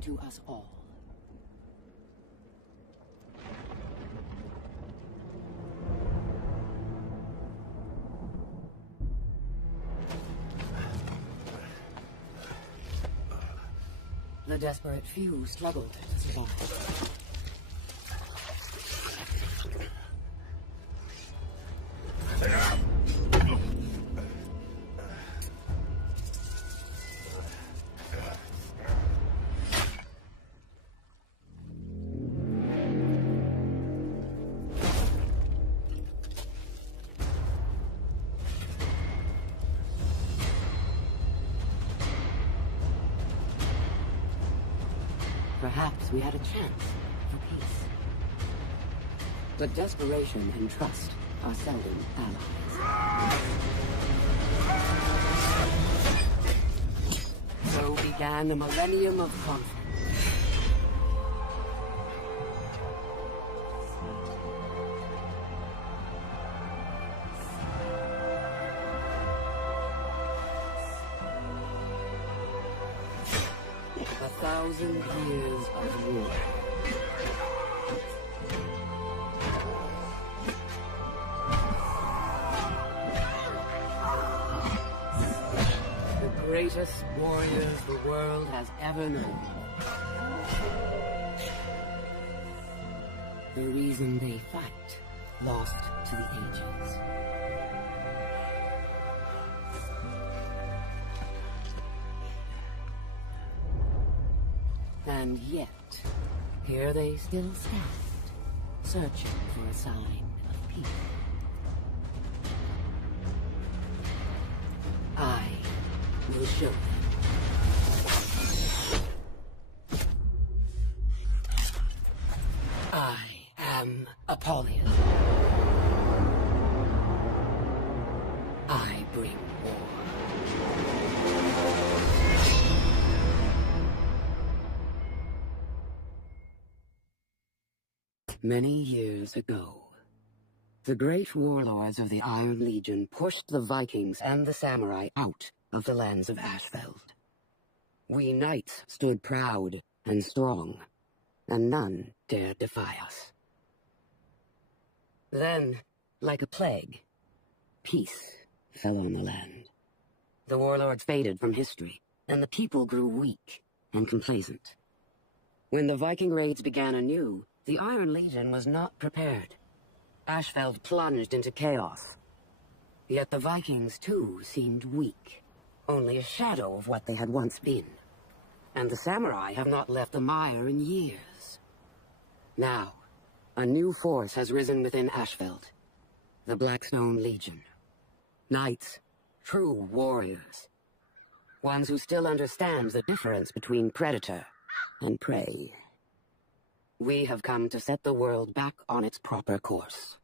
threatening to us all. The desperate few struggled to survive. Perhaps we had a chance for peace. But desperation and trust are seldom allies. So began a millennium of conflict. A 1,000 years of war. The greatest warriors the world has ever known. The reason they fight, lost to the ages. And yet, here they still stand, searching for a sign of peace. I will show them. I am Apollyon. I bring war. Many years ago, the great warlords of the Iron Legion pushed the Vikings and the samurai out of the lands of Ashfeld. We knights stood proud and strong, and none dared defy us. Then, like a plague, peace fell on the land. The warlords faded from history, and the people grew weak and complacent. When the Viking raids began anew, the Iron Legion was not prepared. Ashfeld plunged into chaos. Yet the Vikings, too, seemed weak, only a shadow of what they had once been. And the samurai have not left the mire in years. Now, a new force has risen within Ashfeld. The Blackstone Legion. Knights, true warriors. Ones who still understand the difference between predator and prey. We have come to set the world back on its proper course.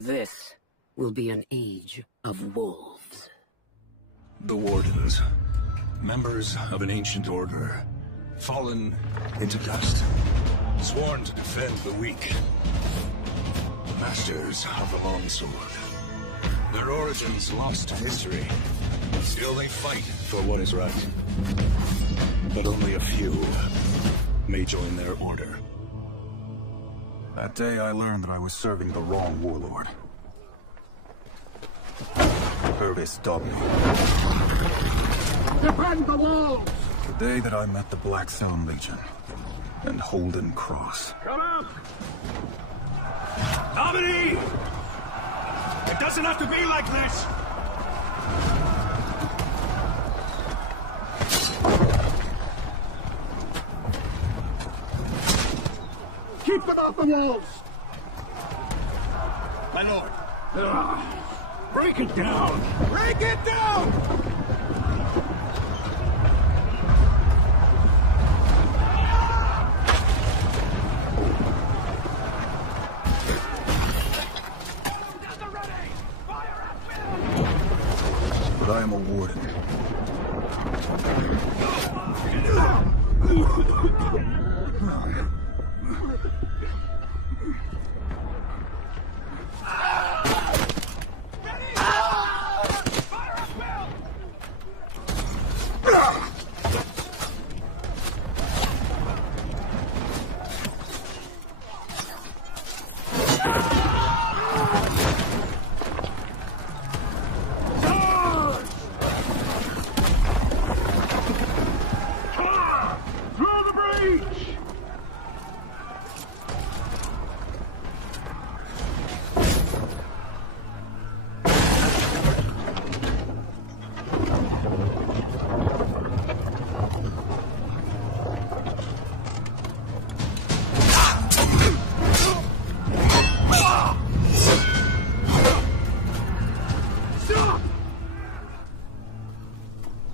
This will be an age of wolves. The Wardens, members of an ancient order, fallen into dust, sworn to defend the weak. The masters of the longsword. Their origins lost to history. Still they fight for what is right. But only a few may join their order. That day I learned that I was serving the wrong warlord. Purvis dogged me. Defend the walls! The day that I met the Blackstone Legion and Holden Cross. Come up! Nominee! It doesn't have to be like this! Keep them off the walls! My lord! Break it down! Break it down! But I am a warden.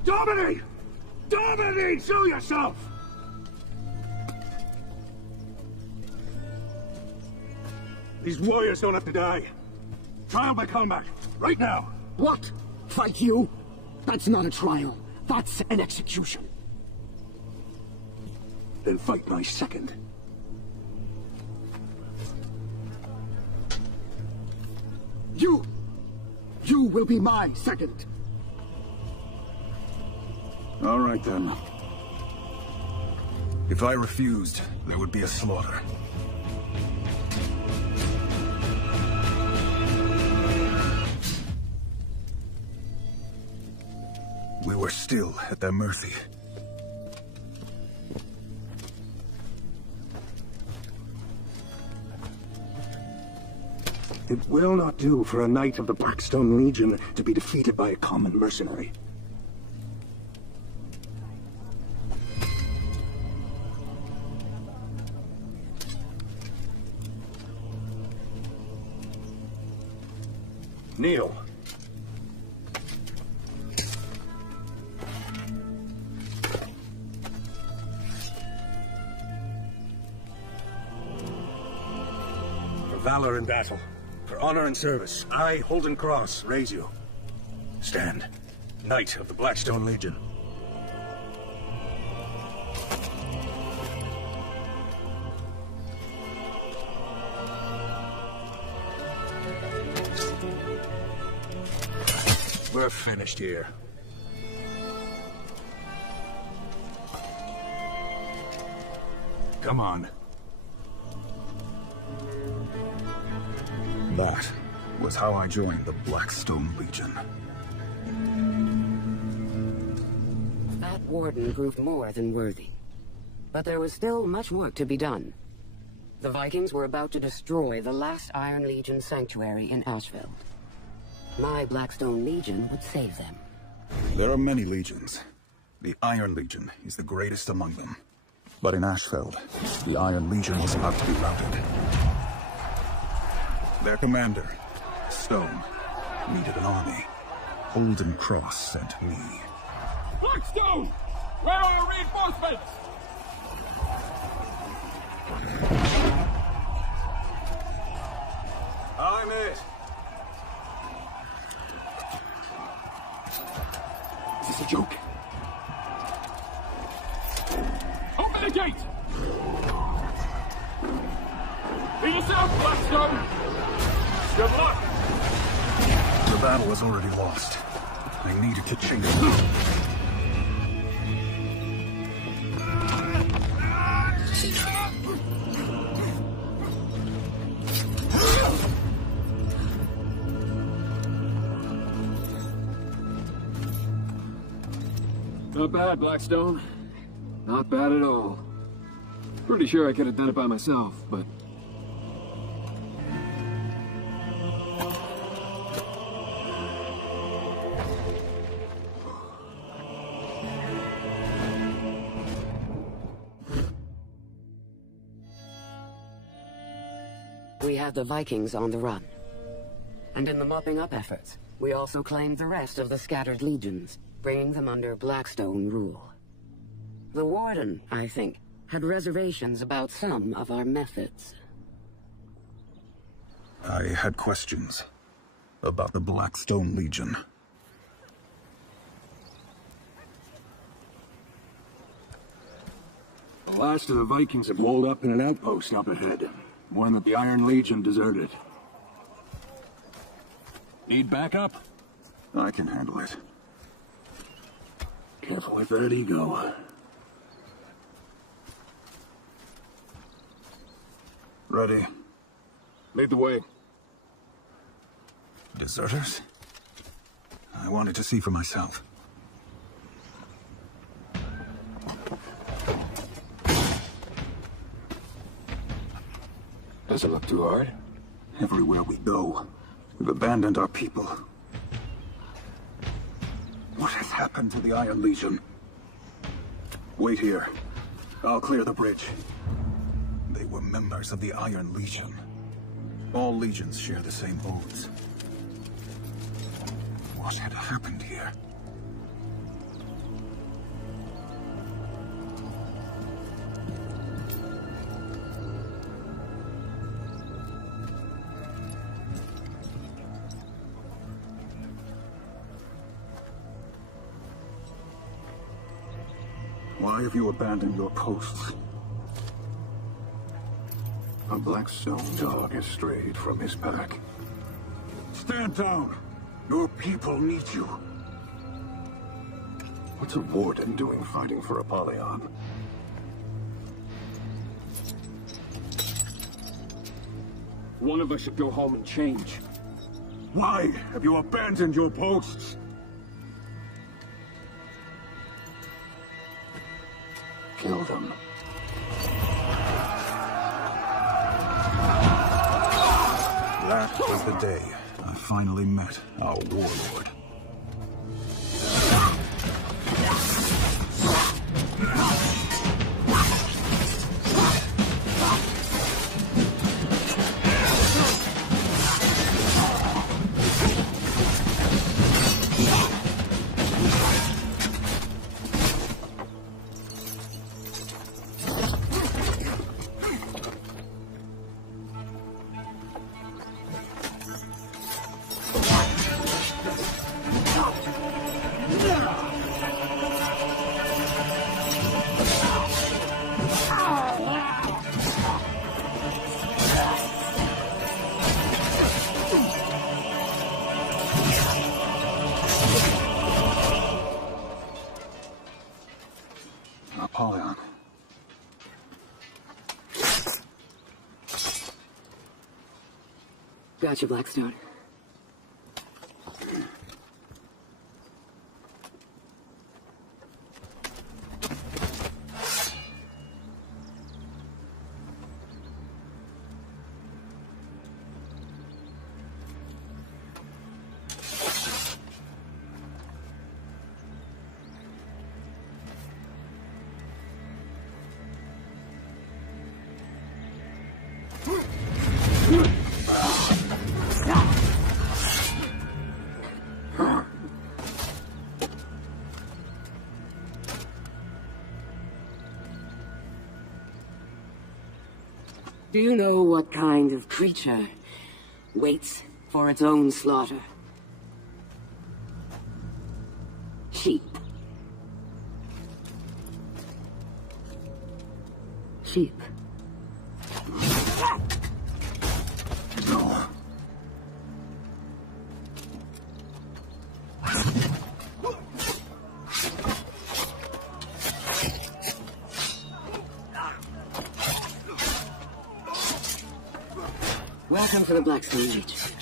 Domini! Domini! Show yourself! These warriors don't have to die. Trial by combat, right now. What? Fight you? That's not a trial. That's an execution. Then fight my second. You will be my second. All right, then. If I refused, there would be a slaughter. We were still at their mercy. It will not do for a knight of the Blackstone Legion to be defeated by a common mercenary. Kneel. For valor in battle, for honor and service, I, Holden Cross, raise you. Stand, Knight of the Blackstone Legion. We're finished here. Come on. That was how I joined the Blackstone Legion. That warden proved more than worthy. But there was still much work to be done. The Vikings were about to destroy the last Iron Legion sanctuary in Ashfield. My Blackstone Legion would save them. There are many legions. The Iron Legion is the greatest among them. But in Ashfield, the Iron Legion was about to be routed. Their commander, Stone, needed an army. Holden Cross sent me. Blackstone! Where are your reinforcements? I'm it. Is this a joke? Open the gate! Be yourself, Blackstone! Good luck! The battle was already lost. I needed to change it. Not bad, Blackstone. Not bad at all. Pretty sure I could have done it by myself, but... We had the Vikings on the run. And in the mopping up efforts, we also claimed the rest of the scattered legions, bringing them under Blackstone rule. The Warden, I think, had reservations about some of our methods. I had questions about the Blackstone Legion. The last of the Vikings have walled up in an outpost up ahead. One that the Iron Legion deserted. Need backup? I can handle it. Careful with that ego. Ready. Lead the way. Deserters? I wanted to see for myself. Doesn't look too hard. Everywhere we go, we've abandoned our people. What has happened to the Iron Legion? Wait here. I'll clear the bridge. They were members of the Iron Legion. All legions share the same oaths. What had happened here? Why have you abandoned your posts? A Blackstone dog has strayed from his pack. Stand down! Your people need you. What's a warden doing fighting for Apollyon? One of us should go home and change. Why have you abandoned your posts? Kill them. That was the day I finally met our warlord. Apollyon. Gotcha, Blackstone. Do you know what kind of creature waits for its own slaughter? Sheep. Sheep. No. Welcome to the Blackstone Reach.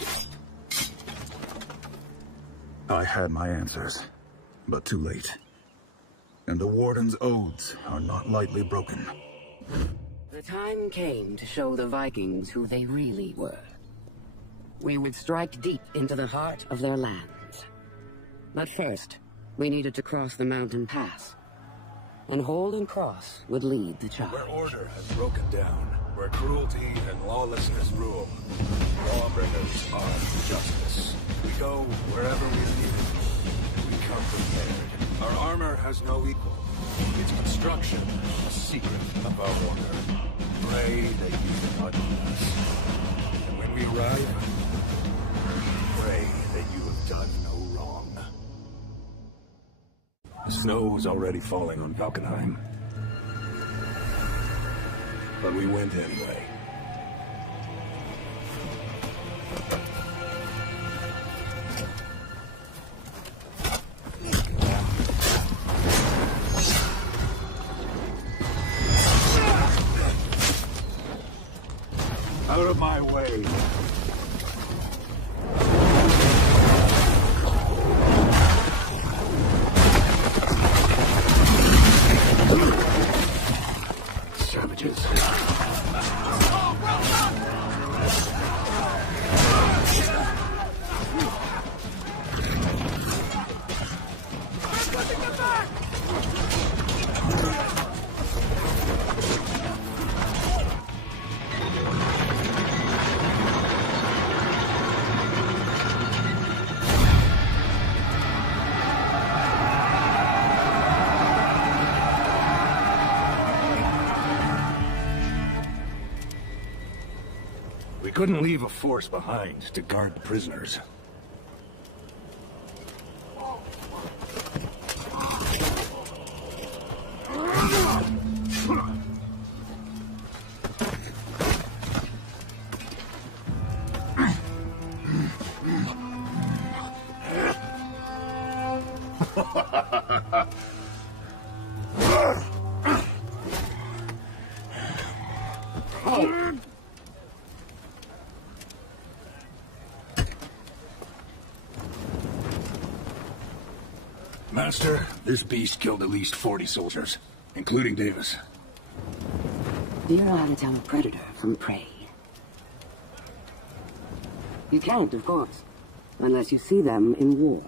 I had my answers, but too late. And the Warden's oaths are not lightly broken. The time came to show the Vikings who they really were. We would strike deep into the heart of their lands. But first, we needed to cross the mountain pass. And Holden Cross would lead the charge. Where order has broken down, where cruelty and lawlessness rule, lawbringers are justice. We go wherever we're needed. We come prepared. Our armor has no equal. Its construction, a secret of our order. Pray that you do not need us. And when we arrive, pray that you have done no wrong. The snow is already falling on Valkenheim. But we went anyway. Out of my way. Savages. We couldn't leave a force behind to guard the prisoners. Master, this beast killed at least 40 soldiers, including Davis. Do you know how to tell a predator from prey? You can't, of course, unless you see them in war.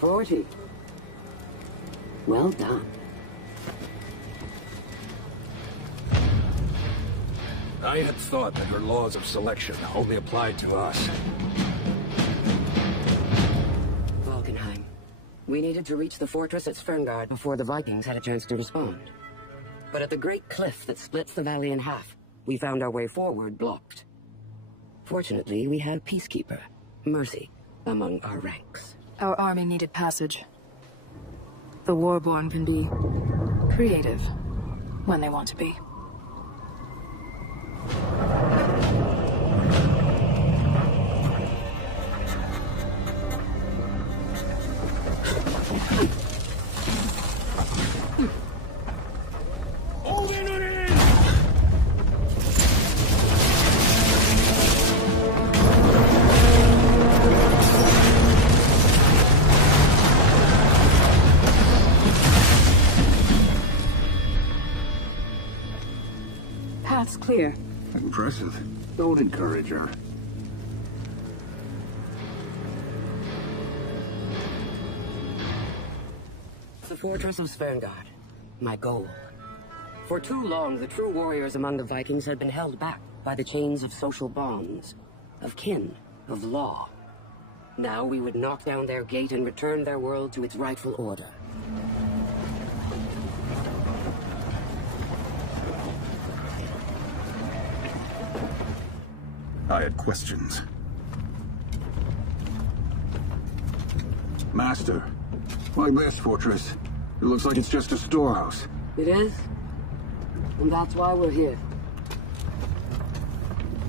"40. Well done. I had thought that her laws of selection only applied to us. Valkenheim. We needed to reach the fortress at Sverngard before the Vikings had a chance to respond. But at the great cliff that splits the valley in half, we found our way forward blocked. Fortunately, we had a peacekeeper, Mercy, among our ranks. Our army needed passage. The Warborn can be creative when they want to be. Path's clear. Impressive. Don't encourage her. The fortress of Sverngard. My goal. For too long, the true warriors among the Vikings had been held back by the chains of social bonds, of kin, of law. Now we would knock down their gate and return their world to its rightful order. I had questions. Master, like this fortress, it looks like it's just a storehouse. It is? And that's why we're here.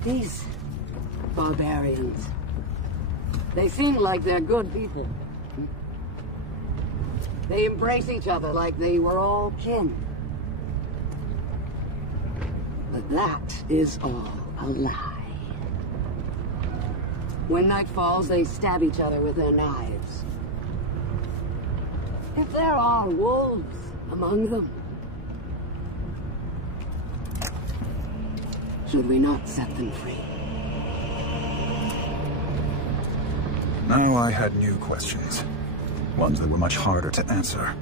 These barbarians. They seem like they're good people. They embrace each other like they were all kin. But that is all a lie. When night falls, they stab each other with their knives. If there are wolves among them, should we not set them free? Now I had new questions. Ones that were much harder to answer.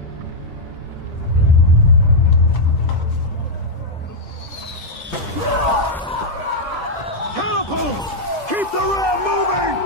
Keep the ram moving!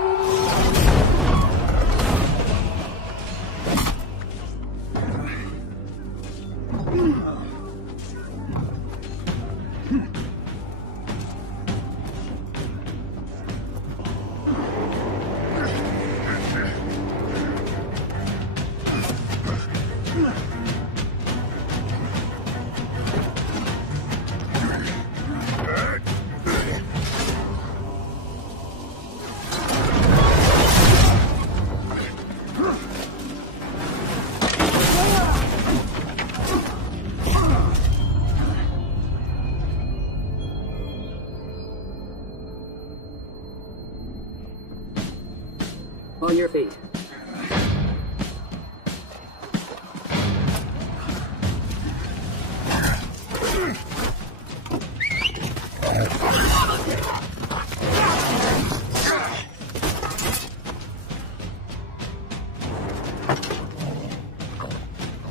On your feet.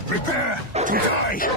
Prepare to die!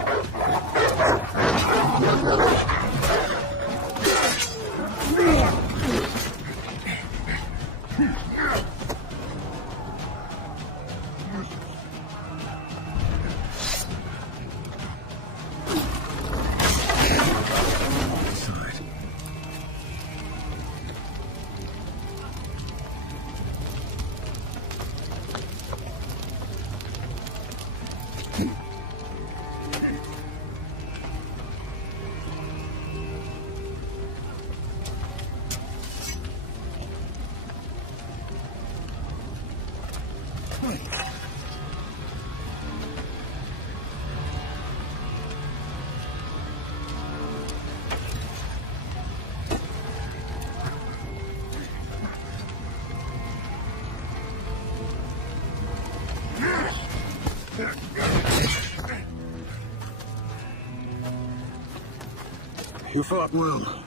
You fought well.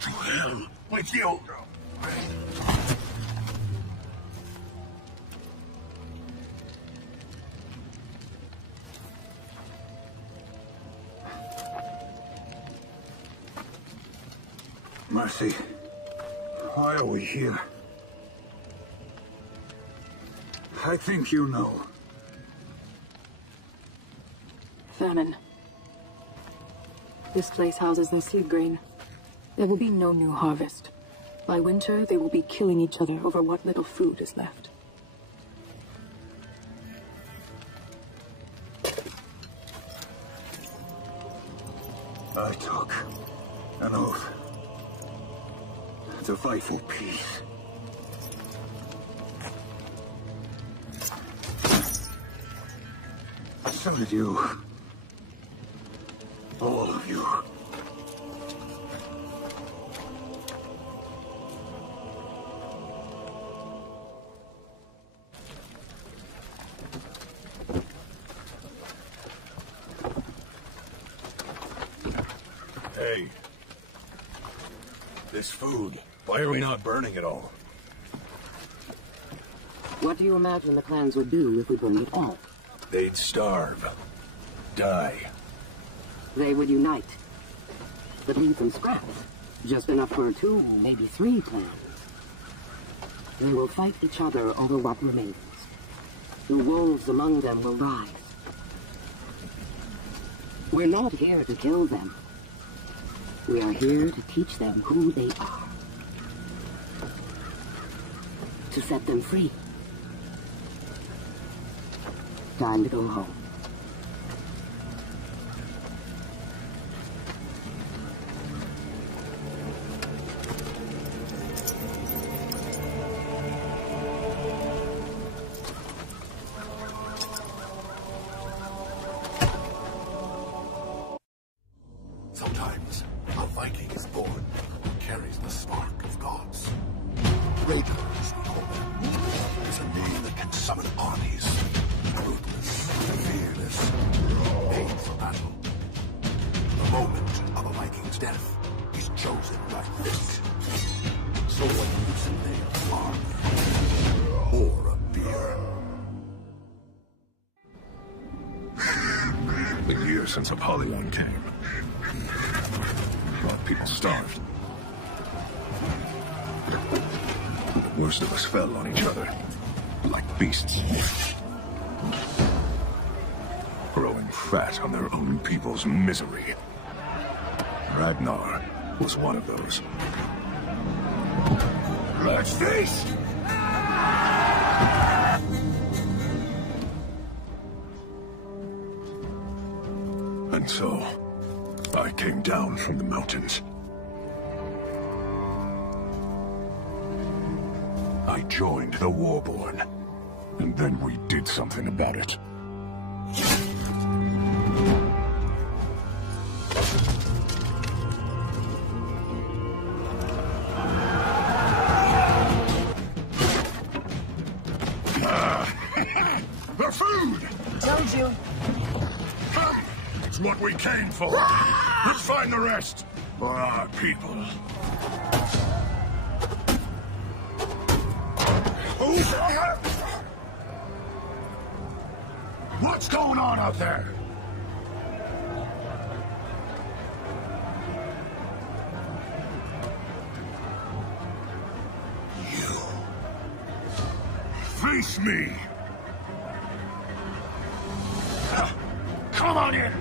To hell with you! Mercy, why are we here? I think you know. Famine. This place houses no seed grain. There will be no new harvest. By winter, they will be killing each other over what little food is left. I took an oath to fight for peace. So did you. All of you. Hey. This food. Why are we not burning it all? What do you imagine the clans would do if we burned it all? They'd starve. Die. They would unite. But leave some scraps. Just enough for 2, maybe 3 clans. They will fight each other over what remains. The wolves among them will rise. We're not here to kill them. We are here to teach them who they are. To set them free. Time to go home. Sometimes a Viking is born who carries the spark of gods. Raiders, we call them. Is a name that can summon armies. Ruthless, fearless, made for battle. The moment of a Viking's death is chosen like this. So what use in their armor or a beer? A year since Apollyon came. A lot of people starved. The worst of us fell on each other, like beasts. Growing fat on their own people's misery. Ragnar was one of those. Let's feast! And so, I came down from the mountains. I joined the Warborn, and then we did something about it. The food! Told you. It's what we came for. Let's find the rest for our people. What's going on out there? You. Face me. Come on in.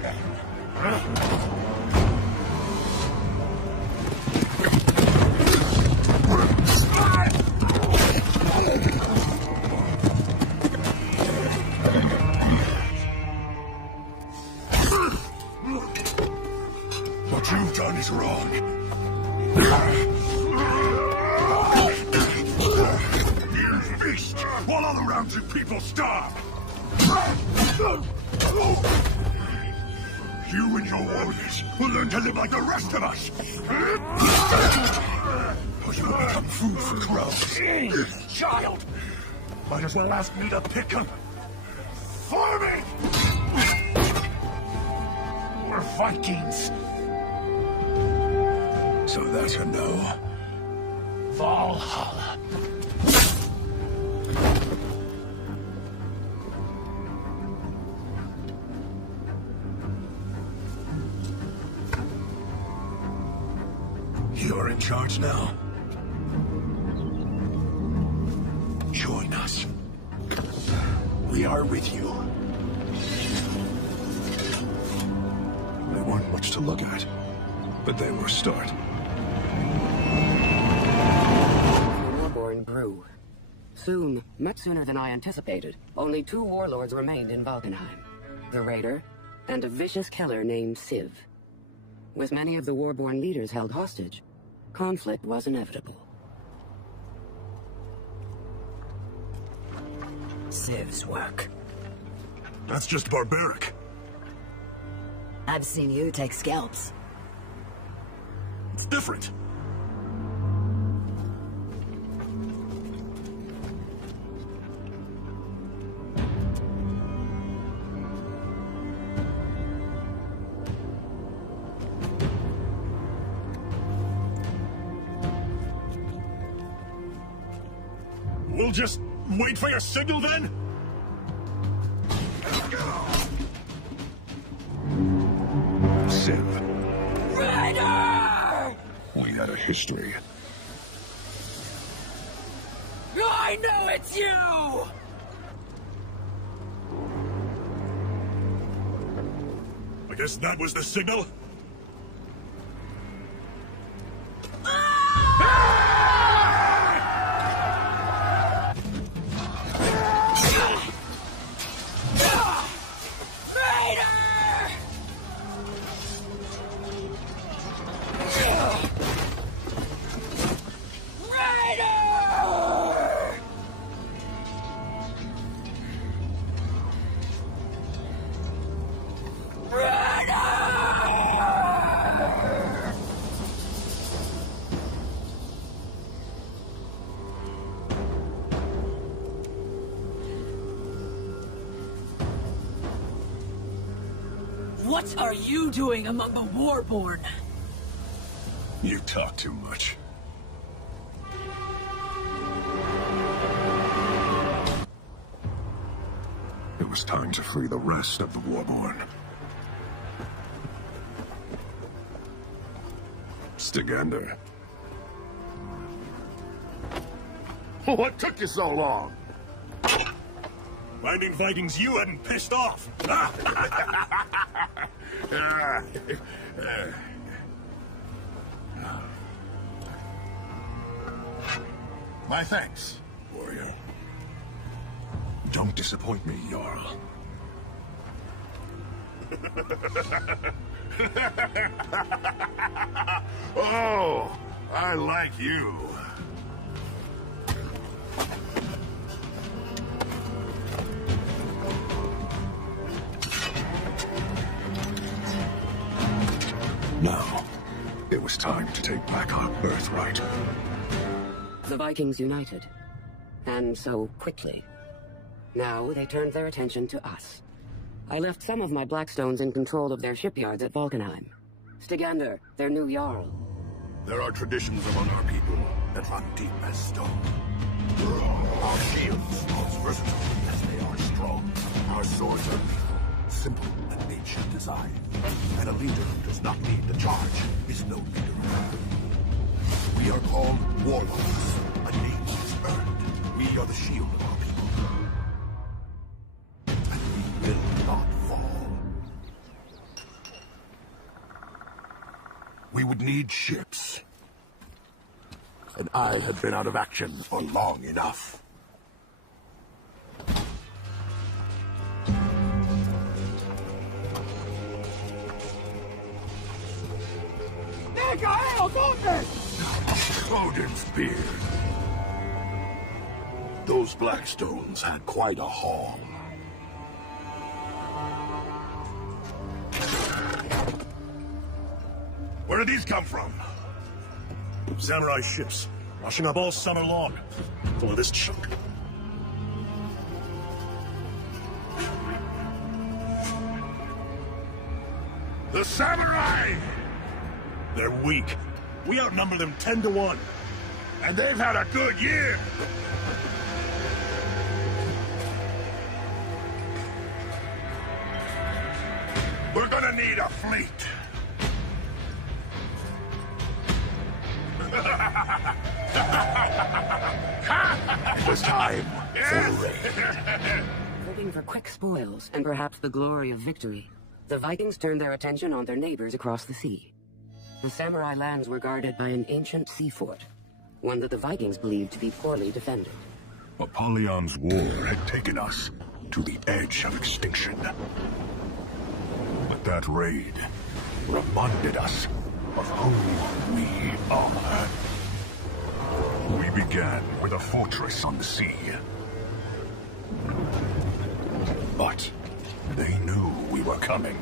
is wrong. You feast while all around you people starve. You and your warriors will learn to live like the rest of us. Or you will become food for crows. Child! Might as well ask me to pick them. For me! We're Vikings. So that's a no. Valhalla. You're in charge now. Join us. We are with you. They weren't much to look at, but they were a start. The Warborn grew. Soon, much sooner than I anticipated, only 2 warlords remained in Valkenheim. The Raider and a vicious killer named Civ. With many of the Warborn leaders held hostage, conflict was inevitable. Civ's work. That's just barbaric. I've seen you take scalps. It's different. We'll just wait for your signal then? Civ. Ryder! We had a history. I know it's you! I guess that was the signal? What are you doing among the Warborn? You talk too much. It was time to free the rest of the Warborn. Stygander. What took you so long? Finding Vikings you hadn't pissed off. My thanks, warrior. Don't disappoint me, Jarl. Oh, I like you. Now, it was time to take back our birthright. The Vikings united. And so quickly. Now they turned their attention to us. I left some of my Blackstones in control of their shipyards at Valkenheim. Stygander, their new Jarl. There are traditions among our people that run deep as stone. Our shields are as versatile as they are strong. Our swords are lethal, simple and ancient design. And a leader who does not lead the charge is no leader. We are called warlords. A name is earned. We are the shield of our people. And we will not fall. We would need ships. And I had been out of action for long enough. Odin's beard. Those Blackstones had quite a haul. Where did these come from? Samurai ships, washing up all summer long, full of this junk. The samurai! They're weak. We outnumber them 10 to 1. And they've had a good year! We're gonna need a fleet. It was time for a raid. Hoping for quick spoils and perhaps the glory of victory, the Vikings turned their attention on their neighbors across the sea. The samurai lands were guarded by an ancient sea fort, one that the Vikings believed to be poorly defended. Apollyon's war had taken us to the edge of extinction. But that raid reminded us of who we are. We began with a fortress on the sea. But they knew we were coming.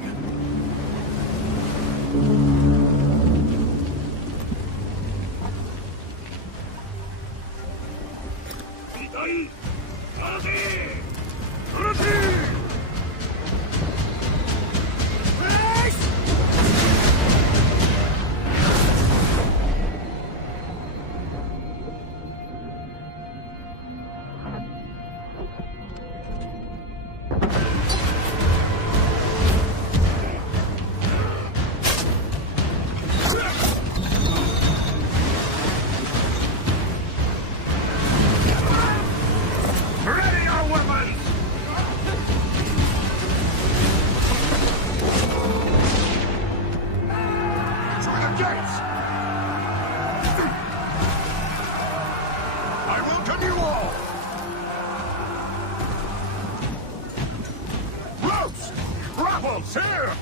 Here!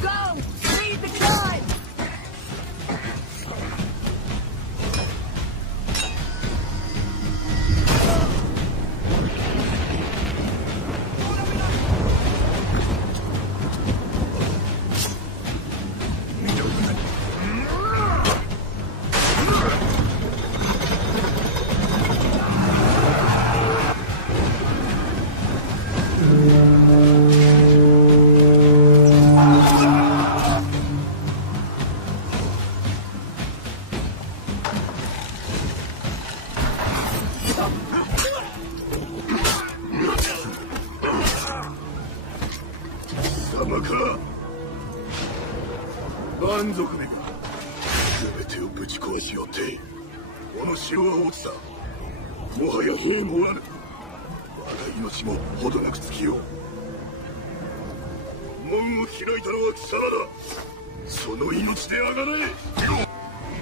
Go! Lead the tribe!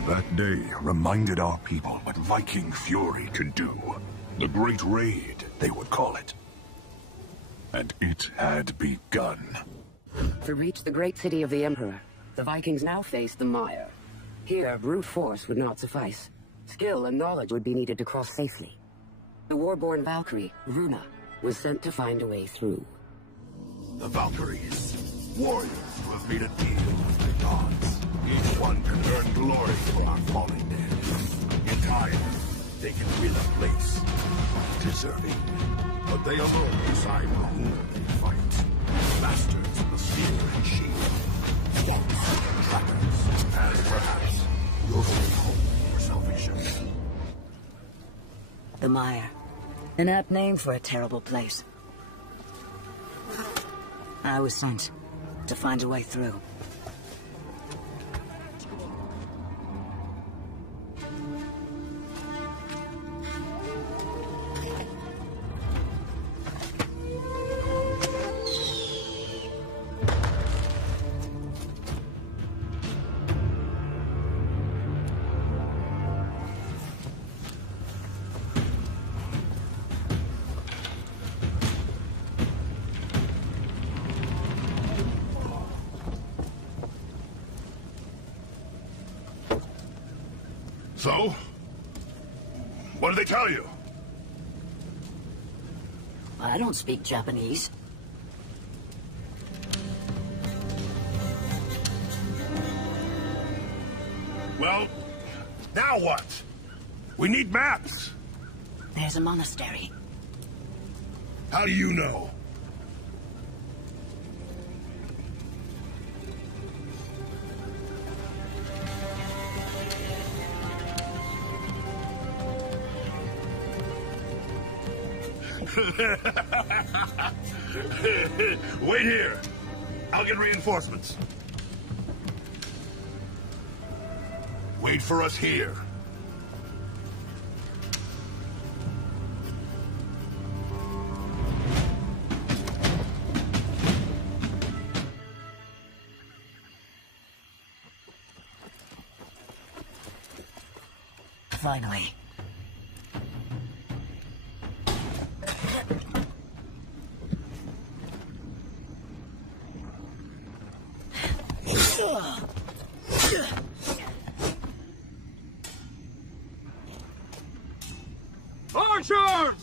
That day reminded our people what Viking fury could do. The Great Raid, they would call it. And it had begun. To reach the great city of the Emperor, the Vikings now faced the Mire. Here, brute force would not suffice. Skill and knowledge would be needed to cross safely. The war-born Valkyrie, Runa, was sent to find a way through. The Valkyries, warriors who have made a deal with the gods. Each one can earn glory for our fallen dead. In time, they can win a place. Deserving. But they alone decide for whom they fight. Masters of the spear and shield. Foes and trappers. And perhaps your only hope for salvation. The Mire. An apt name for a terrible place. I was sent to find a way through. So? What did they tell you? I don't speak Japanese. Well, now what? We need maps. There's a monastery. How do you know? Wait here. I'll get reinforcements. Wait for us here. Finally. Archers!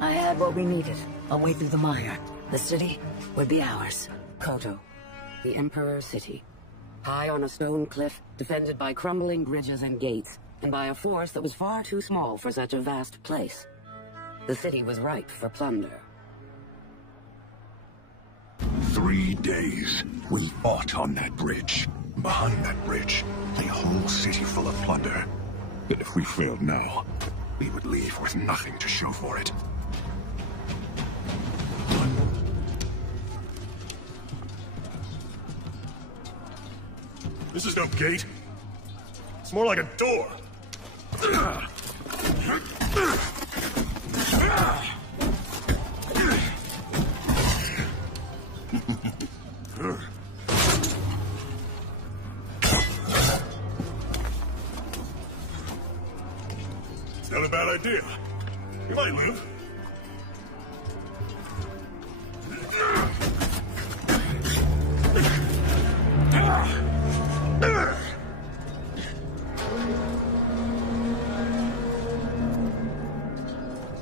I had what we needed. A way through the mire. The city would be ours. Koto, the Emperor's city. High on a stone cliff, defended by crumbling bridges and gates, and by a force that was far too small for such a vast place. The city was ripe for plunder. 3 days. We fought on that bridge. Behind that bridge, a whole city full of plunder. And if we failed now, we would leave with nothing to show for it. This is no gate. It's more like a door. It's not a bad idea. You might live.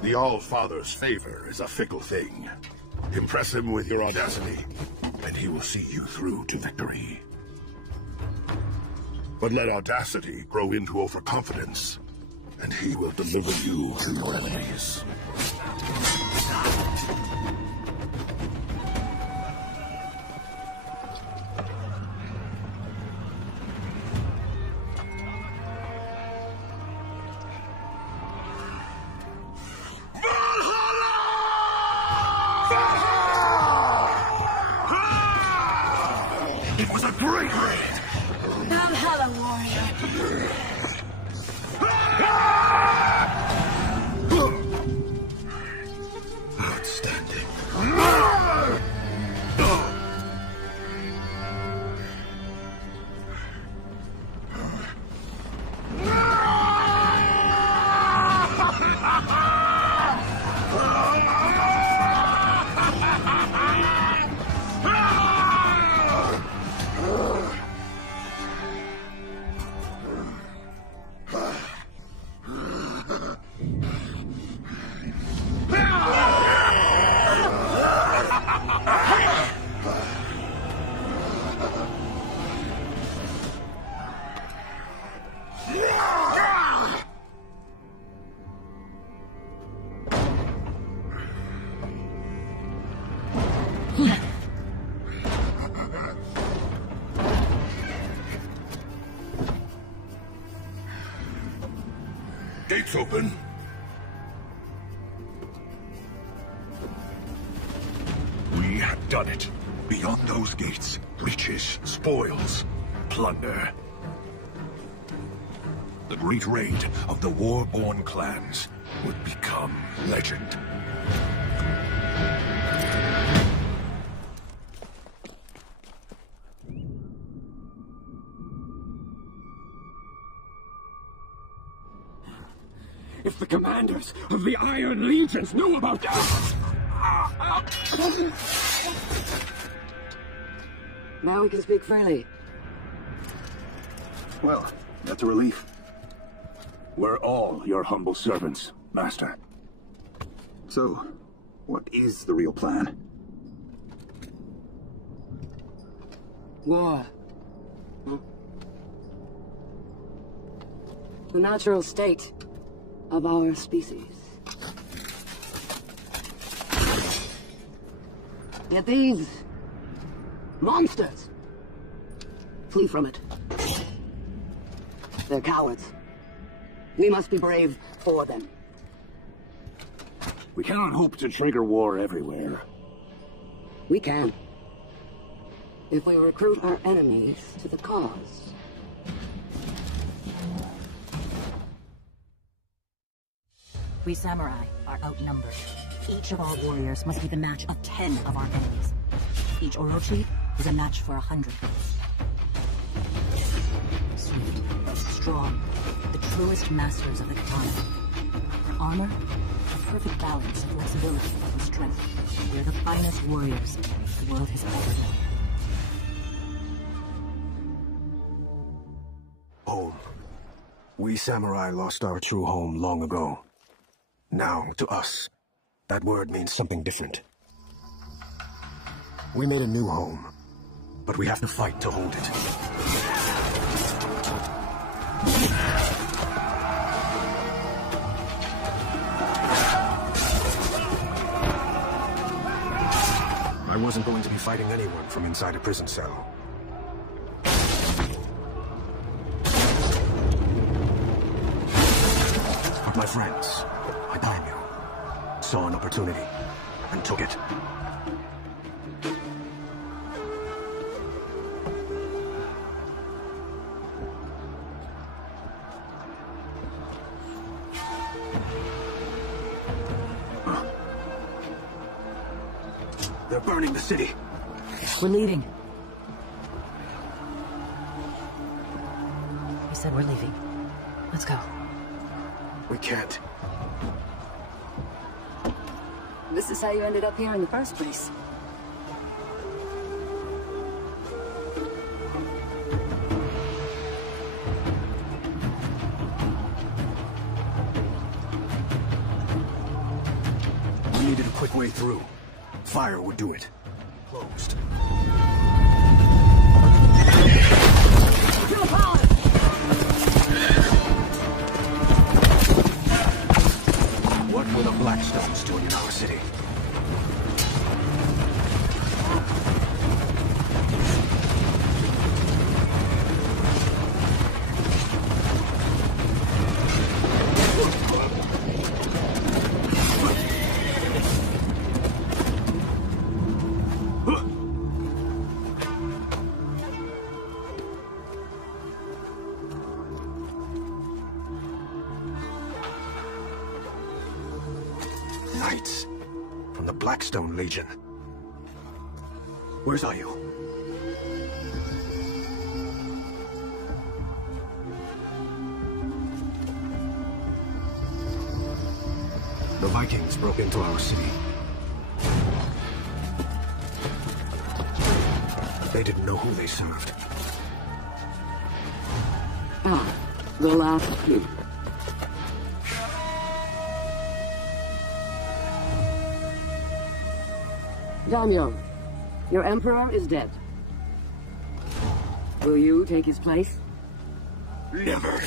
The All-Father's favor is a fickle thing. Impress him with your audacity, and he will see you through to victory. But let audacity grow into overconfidence, and he will deliver you to your enemies. It was a great raid! Valhalla, warrior! Outstanding. Gates open. We have done it. Beyond those gates, riches, spoils, plunder. The great raid of the war-born clans would become legend. If the commanders of the Iron Legions knew about that... Now we can speak freely. Well, that's a relief. We're all your humble servants, Master. So, what is the real plan? War. The natural state of our species. Yet these monsters flee from it. They're cowards. We must be brave for them. We cannot hope to trigger war everywhere. We can. If we recruit our enemies to the cause. We samurai are outnumbered. Each of our warriors must be the match of 10 of our enemies. Each Orochi is a match for 100. Swift, strong, the truest masters of the katana. Armor, a perfect balance of flexibility and strength. We're the finest warriors the world has ever known. Home. We samurai lost our true home long ago. Now, to us, that word means something different. We made a new home, but we have to fight to hold it. I wasn't going to be fighting anyone from inside a prison cell. But my friends, my daimyo, saw an opportunity and took it. They're burning the city. We're leaving. We said we're leaving. Let's go. We can't. This is how you ended up here in the first place. We needed a quick way through. Fire would do it. Closed. What were the Blackstones doing in our city? Knights from the Blackstone Legion. Where's Ayu? The Vikings broke into our city. They didn't know who they served. Ah, the last few. Daimyo, your emperor is dead. Will you take his place? Never.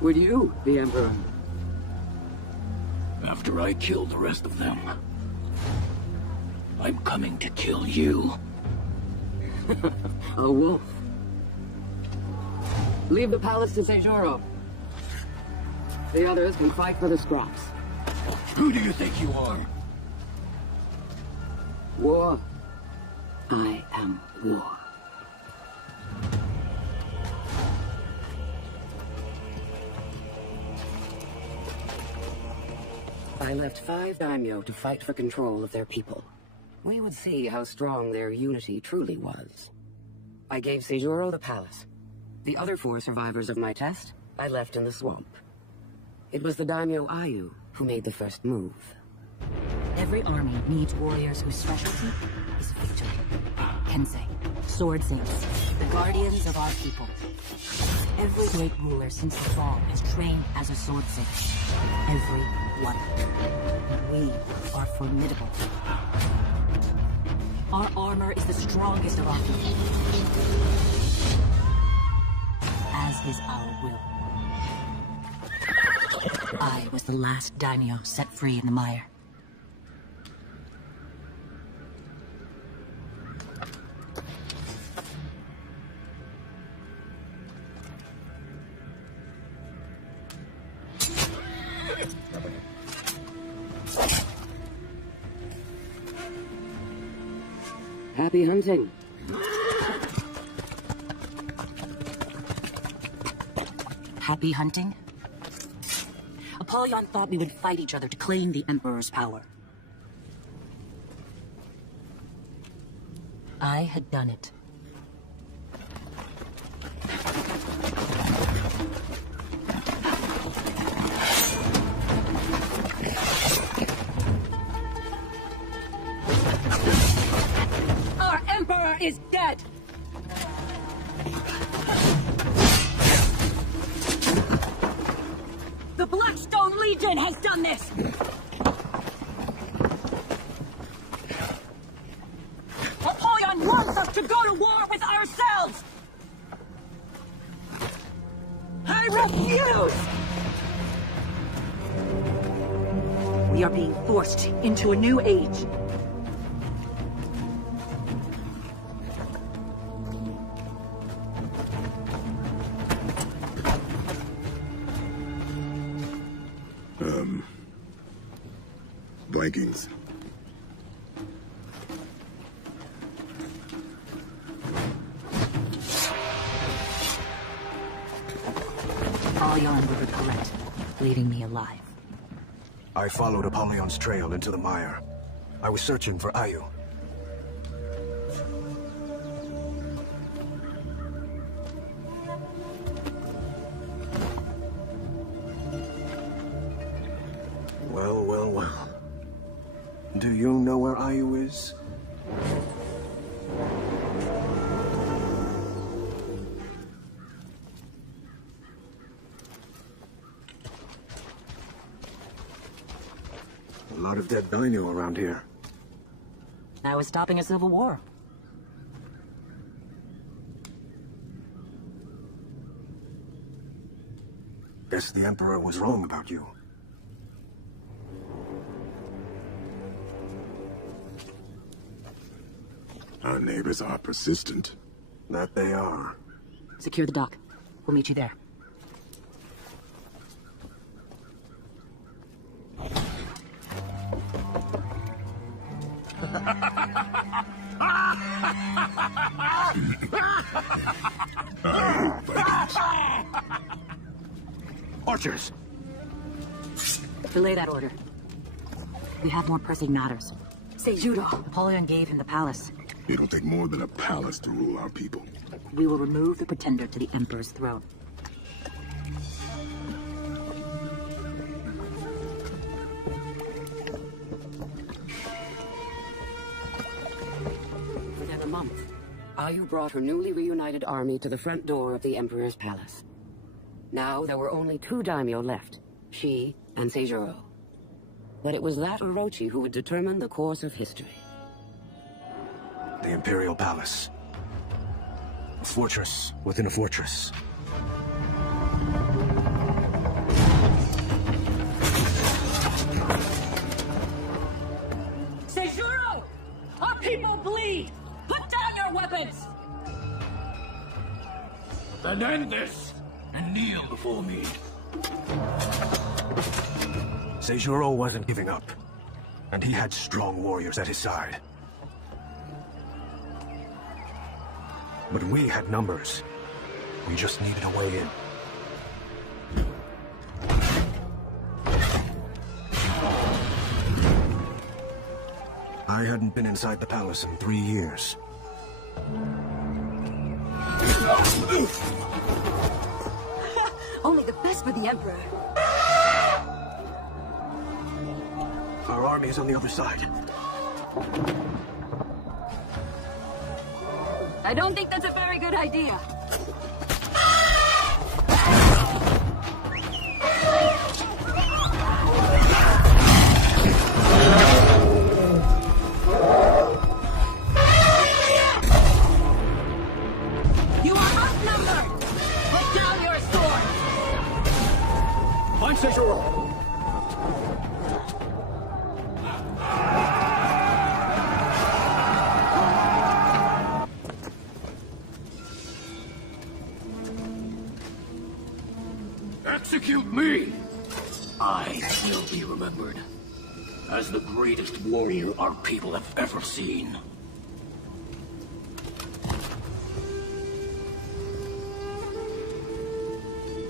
Would you be emperor? After I kill the rest of them, I'm coming to kill you. A wolf. Leave the palace to Seijuro. The others can fight for the scraps. Who do you think you are? War. I am war. I left 5 daimyo to fight for control of their people. We would see how strong their unity truly was. I gave Seijuro the palace. The other 4 survivors of my test, I left in the swamp. It was the daimyo Ayu who made the first move. Every army needs warriors whose specialty is victory. Kensei, sword saints, the guardians of our people. Every great ruler since the fall has trained as a sword saint. Every one. We are formidable. Our armor is the strongest of our people. As is our will. I was the last daimyo set free in the mire. Happy hunting. Happy hunting? Apollyon thought we would fight each other to claim the Emperor's power. I had done it. Our Emperor is dead! The Blackstone Legion has done this! Apollyon wants us to go to war with ourselves! I refuse! We are being forced into a new age. Vikings. Apollyon will regret leaving me alive. I followed Apollyon's trail into the mire. I was searching for Ayu. Well. Do you know where Ayu is? A lot of dead daimyo around here. I was stopping a civil war. Guess the Emperor was wrong about you. Our neighbors are persistent. That they are. Secure the dock. We'll meet you there. Archers! Delay that order. We have more pressing matters. Seijuro. Apollyon gave him the palace. It'll take more than a palace to rule our people. We will remove the pretender to the Emperor's throne. Within a month, Ayu brought her newly reunited army to the front door of the Emperor's palace. Now there were only 2 daimyo left, she and Seijuro. But it was that Orochi who would determine the course of history. The Imperial Palace. A fortress within a fortress. Seijuro! Our people bleed! Put down your weapons! Then end this, and kneel before me. Seijuro wasn't giving up, and he had strong warriors at his side. But we had numbers. We just needed a way in. I hadn't been inside the palace in 3 years. Only the best for the Emperor. Our army is on the other side. I don't think that's a very good idea. You are outnumbered! Put down your sword! Find Sejuro! Execute me! I will be remembered as the greatest warrior our people have ever seen.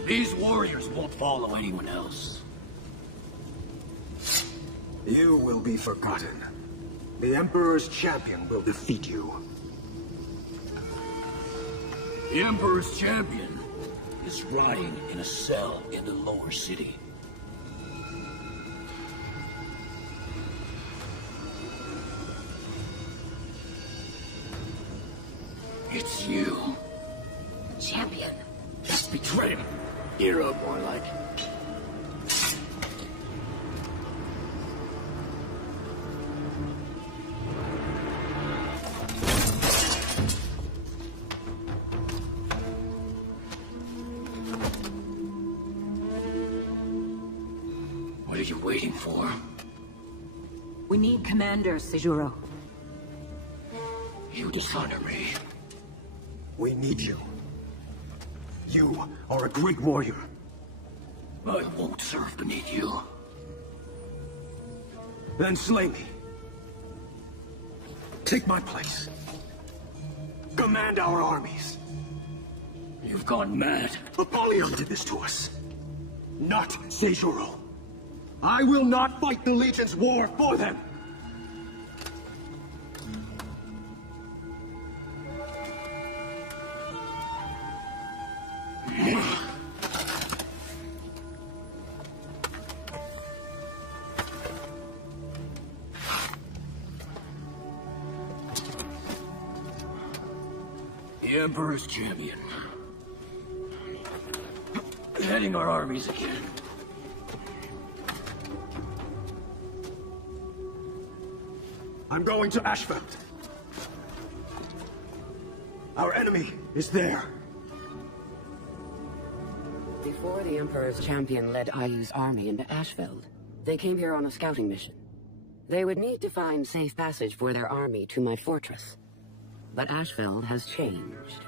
These warriors won't follow anyone else. You will be forgotten. The Emperor's champion will defeat you. The Emperor's champion is rotting in a cell in the lower city. It's you. Champion. Betrayed. Hero, more like. What are you waiting for? We need Commander Sejuro. You dishonor me. We need you. You are a great warrior. I won't serve beneath you. Then slay me. Take my place. Command our armies. You've gone mad. Apollyon did this to us. Not Sejuro. I will not fight the Legion's war for them. The Emperor's champion. Heading our armies again. I'm going to Ashfeld. Our enemy is there. Before the Emperor's champion led Ayu's army into Ashfeld, they came here on a scouting mission. They would need to find safe passage for their army to my fortress. But Ashfeld has changed.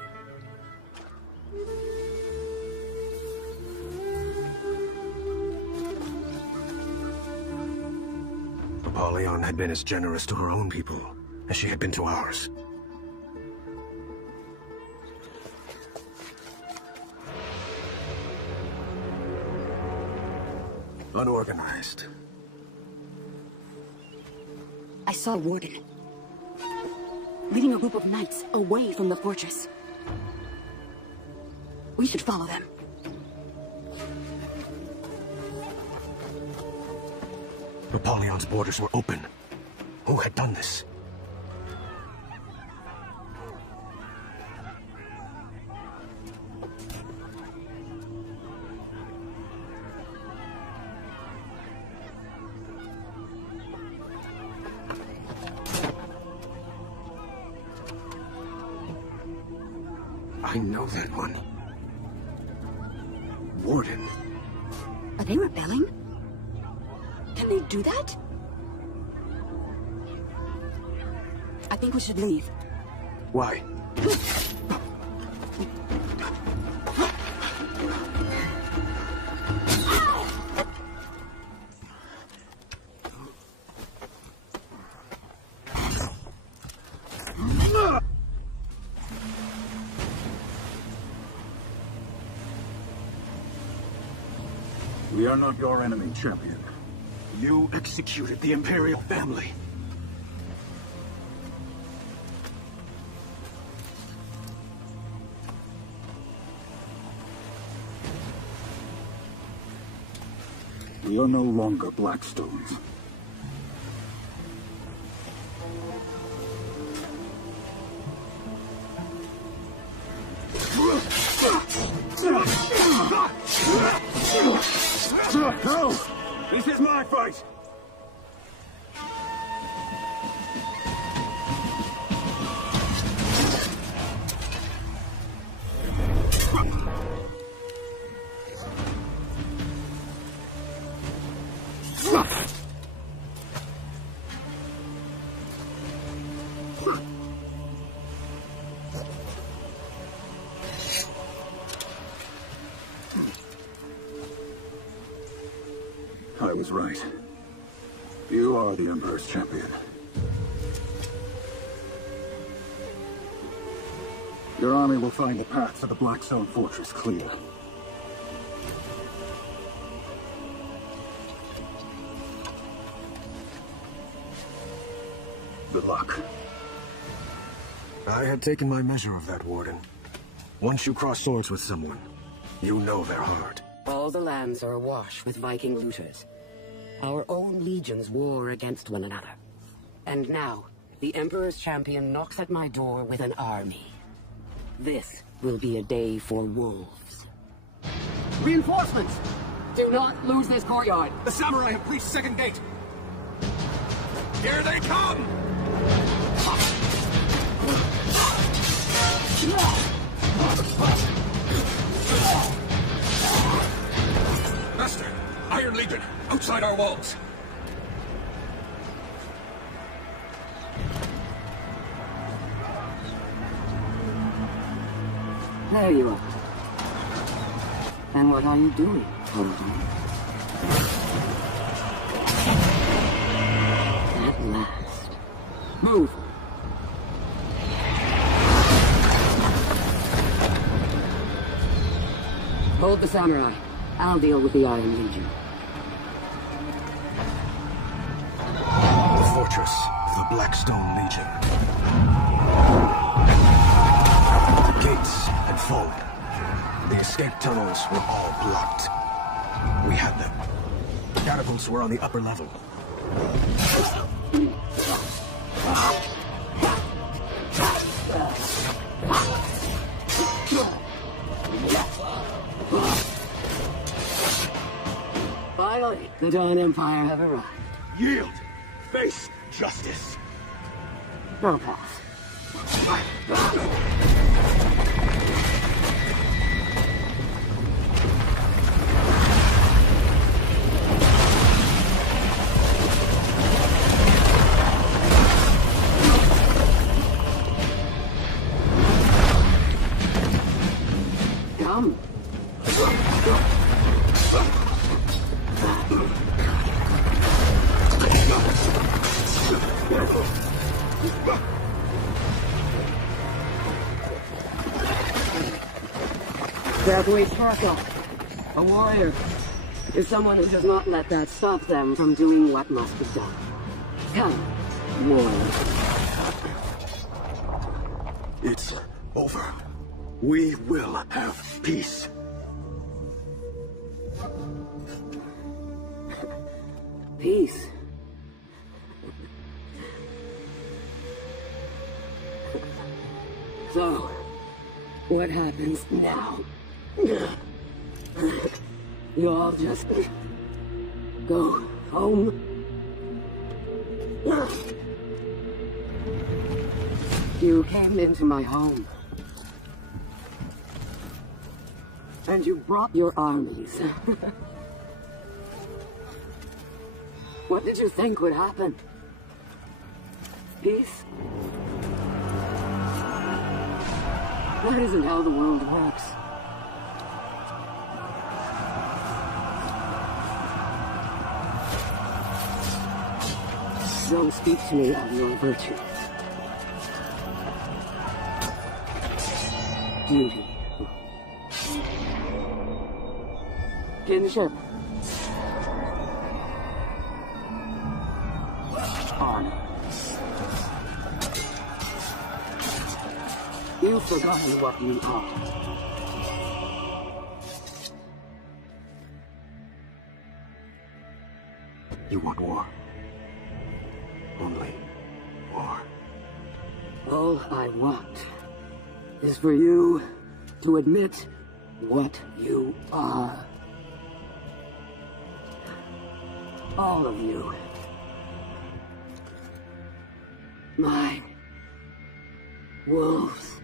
Apollyon had been as generous to her own people as she had been to ours. Unorganized. I saw Warden leading a group of knights away from the fortress. We should follow them. Apollon's borders were open. Who had done this? I know that one. Warden. Are they rebelling? Can they do that? I think we should leave. Why? We are not your enemy, champion. You executed the Imperial family. We are no longer Blackstones. No! This is my fight! I was right. You are the Emperor's champion. Your army will find the path to the Blackstone Fortress clear. Good luck. I had taken my measure of that, Warden. Once you cross swords with someone, you know their heart. All the lands are awash with Viking looters. Our own legions war against one another. And now, the Emperor's champion knocks at my door with an army. This will be a day for wolves. Reinforcements! Do not lose this courtyard! The samurai have breached second gate! Here they come! Master! Iron Legion! Outside our walls! There you are. And what are you doing, Holden? At last. Move! Hold the samurai. I'll deal with the Iron Legion. The fortress of the Blackstone Legion. The gates had fallen. The escape tunnels were all blocked. We had them. The catapults were on the upper level. Finally, the Dawn Empire have arrived. Yield! Face justice! No pass. Come. Graduate Sparkle. A warrior is someone who does not let that stop them from doing what must be done. Come, warrior. It's over. We will have peace. Peace. So, what happens now? You all just go home? You came into my home. And you brought your armies. What did you think would happen? Peace? That isn't how the world works. Don't speak to me of your virtue. Duty. Kinship. Honor. You've forgotten what you are. All I want is for you to admit what you are. All of you. My wolves.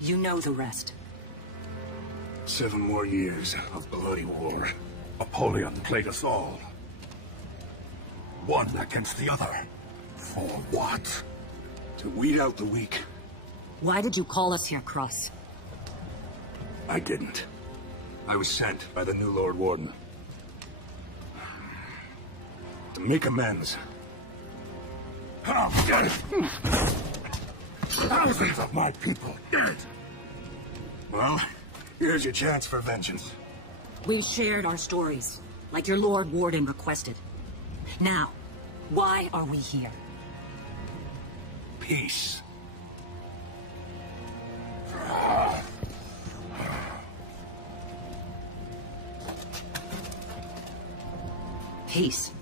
You know the rest. 7 more years of bloody war. Apollyon played us all. One against the other. For what? To weed out the weak. Why did you call us here, Cross? I didn't. I was sent by the new Lord Warden. To make amends. Thousands of my people dead! Well, here's your chance for vengeance. We shared our stories, like your Lord Warden requested. Now, why are we here? Peace. Peace.